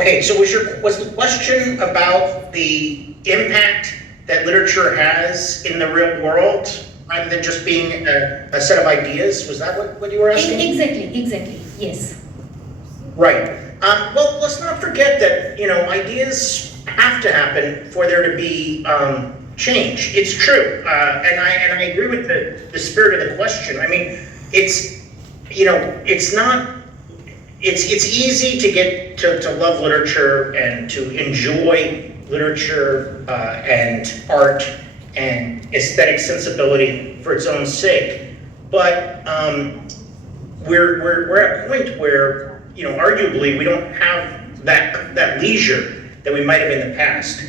Okay, so was the question about the impact that literature has in the real world, rather than just being a set of ideas? Was that what you were asking? Exactly, yes. Right. Well, let's not forget that, ideas have to happen for there to be change. It's true, and I agree with the spirit of the question. I mean, it's not. It's easy to get to love literature and to enjoy literature and art and aesthetic sensibility for its own sake, but we're at a point where, arguably we don't have that leisure that we might have in the past.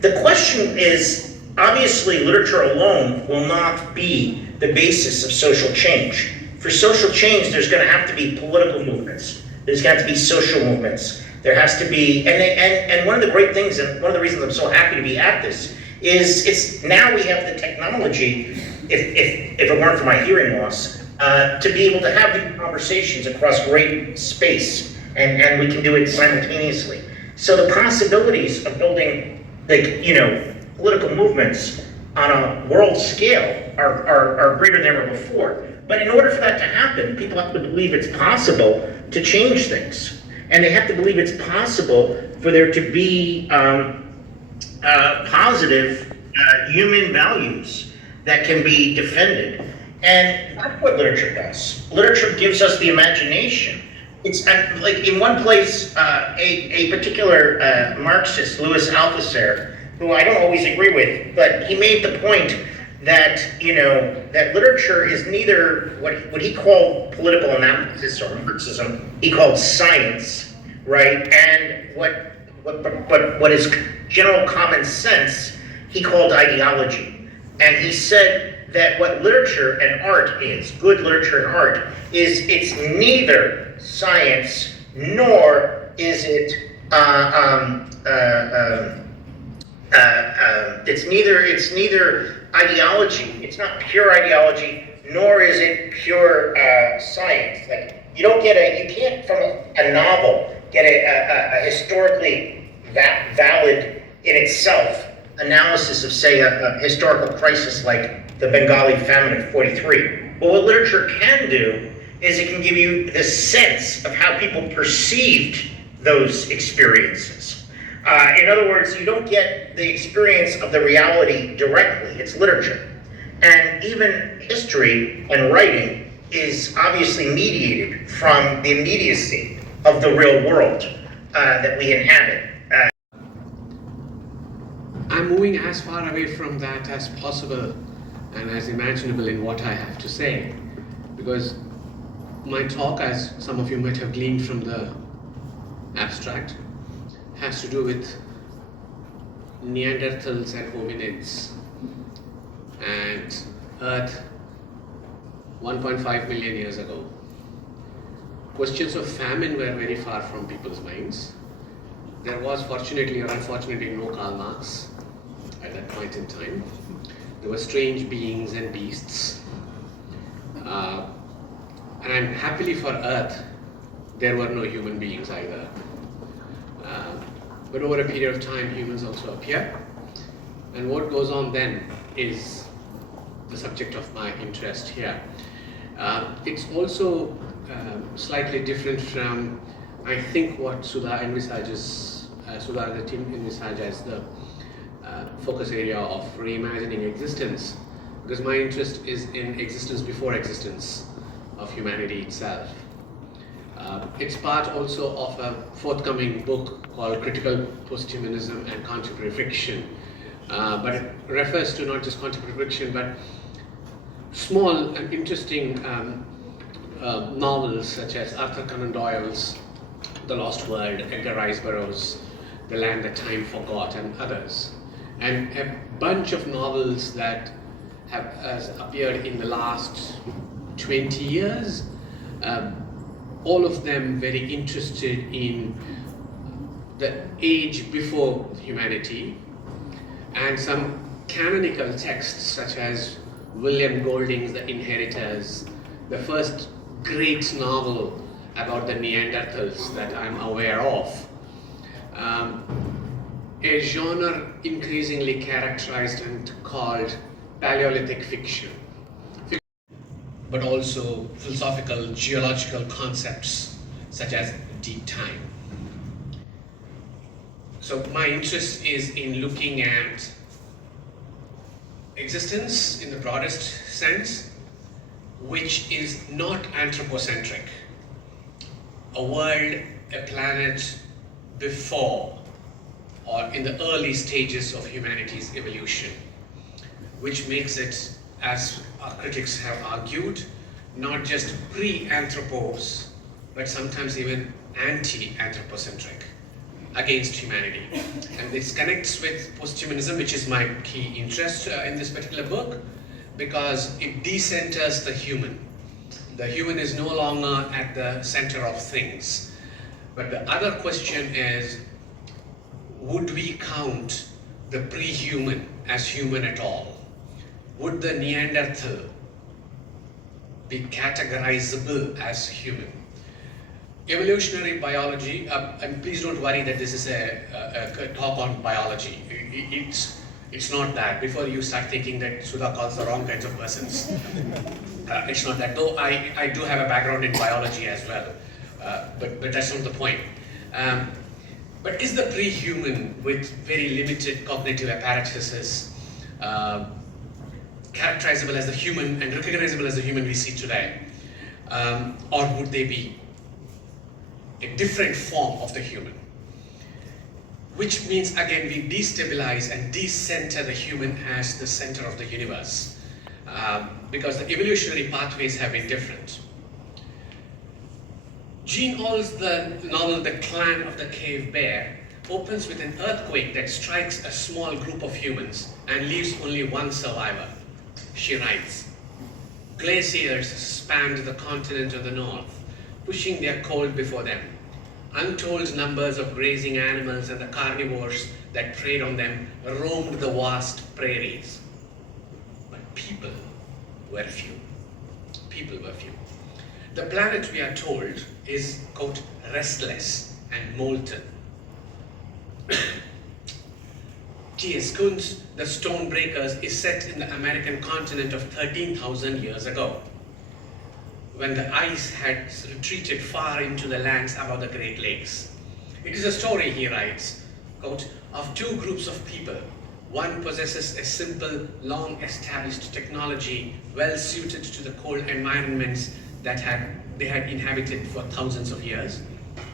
The question is, obviously literature alone will not be the basis of social change. For social change, there's going to have to be political movements. There's going to have to be social movements. There has to be, and one of the great things, and one of the reasons I'm so happy to be at this, is it's now we have the technology, if it weren't for my hearing loss, to be able to have these conversations across great space, and we can do it simultaneously. So the possibilities of building, political movements on a world scale are greater than ever before. But in order for that to happen, people have to believe it's possible to change things. And they have to believe it's possible for there to be positive human values that can be defended. And that's what literature does. Literature gives us the imagination. It's like in one place, a particular Marxist, Louis Althusser, who I don't always agree with, but he made the point that, that literature is neither what he called political analysis or Marxism, he called science, right? And what is general common sense, he called ideology. And he said that what literature and art is, good literature and art, is it's neither science nor is it it's neither ideology. It's not pure ideology, nor is it pure science. Like you can't from a novel get a historically valid in itself analysis of, say, a historical crisis like the Bengali famine of '43. But what literature can do is it can give you the sense of how people perceived those experiences. In other words, you don't get the experience of the reality directly, it's literature. And even history and writing is obviously mediated from the immediacy of the real world that we inhabit. I'm moving as far away from that as possible and as imaginable in what I have to say, because my talk, as some of you might have gleaned from the abstract, has to do with Neanderthals and hominids and Earth 1.5 million years ago. Questions of famine were very far from people's minds. There was, fortunately or unfortunately, no Karl Marx at that point in time. There were strange beings and beasts. And happily for Earth, there were no human beings either. But over a period of time, humans also appear. And what goes on then is the subject of my interest here. It's also slightly different from, I think, what Sudha envisages, Sudha and the team envisage as the focus area of reimagining existence, because my interest is in existence before existence of humanity itself. It's part also of a forthcoming book called Critical Posthumanism and Contemporary Fiction, but it refers to not just contemporary fiction, but small and interesting novels such as Arthur Conan Doyle's The Lost World, Edgar Rice Burroughs' The Land That Time Forgot, and others. And a bunch of novels that have appeared in the last 20 years, all of them very interested in the age before humanity, and some canonical texts such as William Golding's The Inheritors, the first great novel about the Neanderthals that I'm aware of, a genre increasingly characterized and called Paleolithic fiction, but also philosophical, geological concepts such as deep time. So my interest is in looking at existence in the broadest sense, which is not anthropocentric. A world, a planet before or in the early stages of humanity's evolution, which makes it, as our critics have argued, not just pre-anthropos, but sometimes even anti-anthropocentric against humanity. And this connects with posthumanism, which is my key interest in this particular book, because it decenters the human. The human is no longer at the center of things. But the other question is, would we count the pre-human as human at all? Would the Neanderthal be categorizable as human? Evolutionary biology, and please don't worry that this is a talk on biology. It's not that. Before you start thinking that Sudha calls the wrong kinds of persons. It's not that, though I do have a background in biology as well, but that's not the point. But is the pre-human with very limited cognitive apparatuses characterizable as the human and recognizable as the human we see today? Or would they be a different form of the human? Which means, again, we destabilize and decenter the human as the center of the universe, because the evolutionary pathways have been different. Jean Auel's novel The Clan of the Cave Bear opens with an earthquake that strikes a small group of humans and leaves only one survivor. She writes, "Glaciers spanned the continent of the north, pushing their cold before them. Untold numbers of grazing animals and the carnivores that preyed on them roamed the vast prairies. But people were few. People were few. The planet, we are told, is, quote, restless and molten." T.S. Kuhn's The Stonebreakers is set in the American continent of 13,000 years ago, when the ice had retreated far into the lands above the Great Lakes. It is a story, he writes, quote, of two groups of people. One possesses a simple, long-established technology well suited to the cold environments that they had inhabited for thousands of years.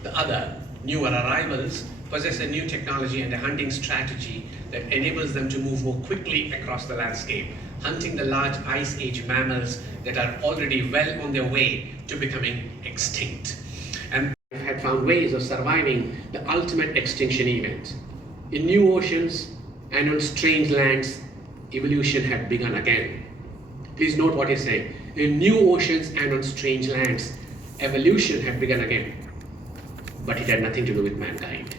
The other, newer arrivals, possess a new technology and a hunting strategy that enables them to move more quickly across the landscape, hunting the large Ice Age mammals that are already well on their way to becoming extinct. And had found ways of surviving the ultimate extinction event. In new oceans and on strange lands, evolution had begun again. Please note what he's saying. In new oceans and on strange lands, evolution had begun again. But it had nothing to do with mankind.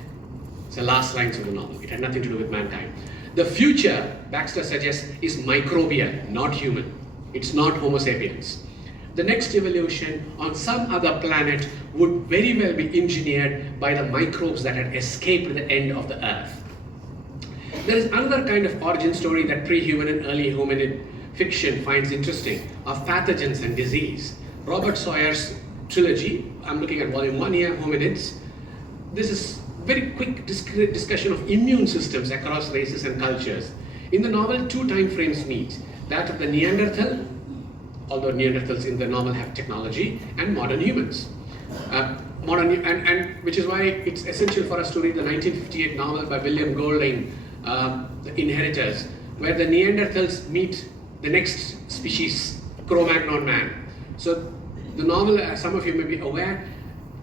It's the last lines of the novel. It had nothing to do with mankind. The future, Baxter suggests, is microbial, not human. It's not Homo sapiens. The next evolution on some other planet would very well be engineered by the microbes that had escaped the end of the earth. There is another kind of origin story that pre-human and early hominid fiction finds interesting, of pathogens and disease. Robert Sawyer's trilogy, I'm looking at volume 1 here, Hominids. This is very quick discussion of immune systems across races and cultures. In the novel, two time frames meet, that of the Neanderthal, although Neanderthals in the novel have technology, and modern humans. Which is why it's essential for us to read the 1958 novel by William Golding, The Inheritors, where the Neanderthals meet the next species, Cro-Magnon man. So the novel, as some of you may be aware,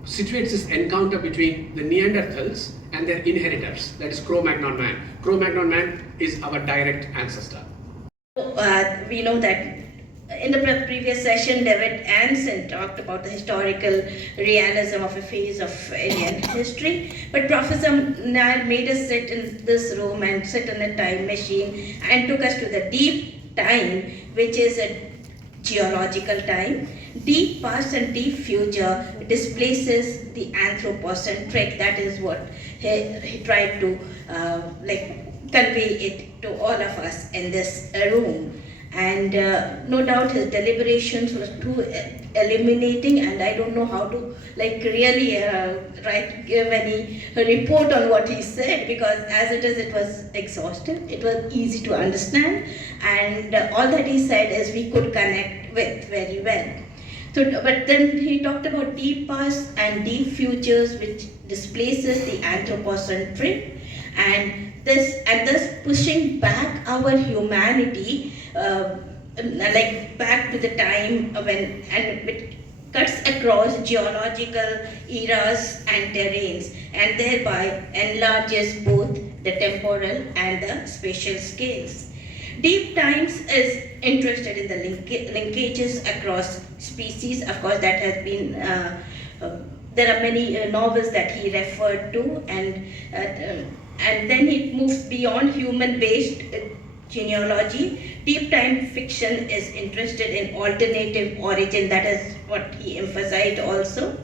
situates this encounter between the Neanderthals and their inheritors, that is Cro-Magnon man. Cro-Magnon man is our direct ancestor. We know that in the previous session, David Anson talked about the historical realism of a phase of Indian history. But Professor Nair made us sit in this room and sit in a time machine and took us to the deep time, which is a geological time. deep past and deep future displaces the anthropocentric. That is what he tried to convey it to all of us in this room. And no doubt his deliberations were too eliminating, and I don't know how to really give any report on what he said, because as it is, it was exhaustive, it was easy to understand, and all that he said is we could connect with very well. So, but then he talked about deep past and deep futures, which displaces the anthropocentric, and thus pushing back our humanity, back to the time when, and it cuts across geological eras and terrains, and thereby enlarges both the temporal and the spatial scales. Deep Times is interested in the linkages across species. Of course, that has been, there are many novels that he referred to, and then he moves beyond human-based genealogy. Deep time fiction is interested in alternative origin. That is what he emphasized also.